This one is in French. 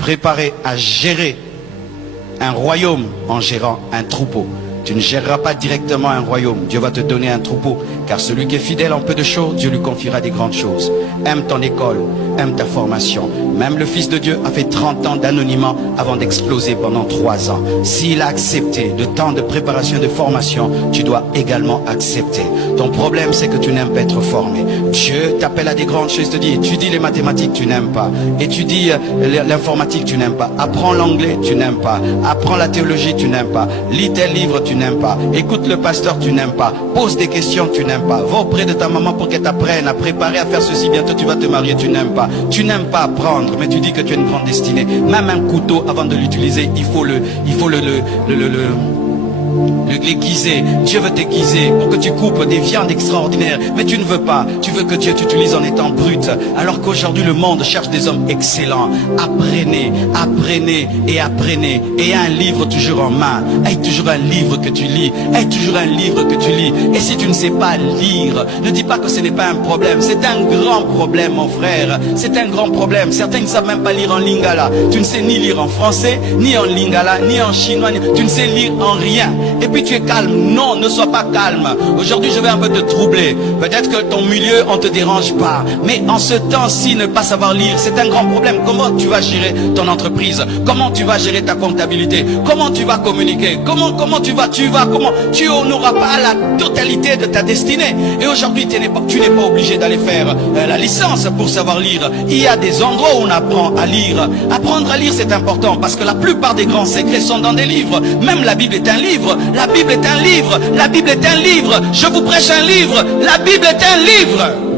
préparé à gérer un royaume en gérant un troupeau. Tu ne géreras pas directement un royaume. Dieu va te donner un troupeau. Car celui qui est fidèle en peu de choses, Dieu lui confiera des grandes choses. Aime ton école, aime ta formation. Même le Fils de Dieu a fait 30 ans d'anonymat avant d'exploser pendant 3 ans. S'il a accepté le temps de préparation et de formation, tu dois également accepter. Ton problème, c'est que tu n'aimes pas être formé. Dieu t'appelle à des grandes choses, te dit, étudie les mathématiques, tu n'aimes pas. Étudie l'informatique, tu n'aimes pas. Apprends l'anglais, tu n'aimes pas. Apprends la théologie, tu n'aimes pas. Lis tes livres, tu n'aimes pas. Écoute le pasteur, tu n'aimes pas. Pose des questions, tu n'aimes pas. Va auprès de ta maman pour qu'elle t'apprenne à préparer à faire ceci. Bientôt tu vas te marier, tu n'aimes pas. Tu n'aimes pas apprendre, mais tu dis que tu as une grande destinée. Même un couteau, avant de l'utiliser, il faut l'aiguiser. Dieu veut t'aiguiser pour que tu coupes des viandes extraordinaires, mais tu ne veux pas. Tu veux que Dieu t'utilise en étant brut, alors qu'aujourd'hui le monde cherche des hommes excellents. Apprenez, apprenez et apprenez. Et un livre toujours en main. Aie toujours un livre que tu lis. Aie toujours un livre que tu lis. Et si tu ne sais pas lire, ne dis pas que ce n'est pas un problème. C'est un grand problème, mon frère. C'est un grand problème. Certains ne savent même pas lire en lingala. Tu ne sais ni lire en français, ni en lingala, ni en chinois. Tu ne sais lire en rien. Et puis tu es calme. Non, ne sois pas calme. Aujourd'hui, je vais un peu te troubler. Peut-être que ton milieu, on ne te dérange pas. Mais en ce temps-ci, ne pas savoir lire, c'est un grand problème. Comment tu vas gérer ton entreprise? Comment tu vas gérer ta comptabilité? Comment tu vas communiquer? Comment tu n'auras pas la totalité de ta destinée. Et aujourd'hui, tu n'es pas obligé d'aller faire la licence pour savoir lire. Il y a des endroits où on apprend à lire. Apprendre à lire, c'est important parce que la plupart des grands secrets sont dans des livres. Même la Bible est un livre. La Bible est un livre. La Bible est un livre. Je vous prêche un livre. La Bible est un livre.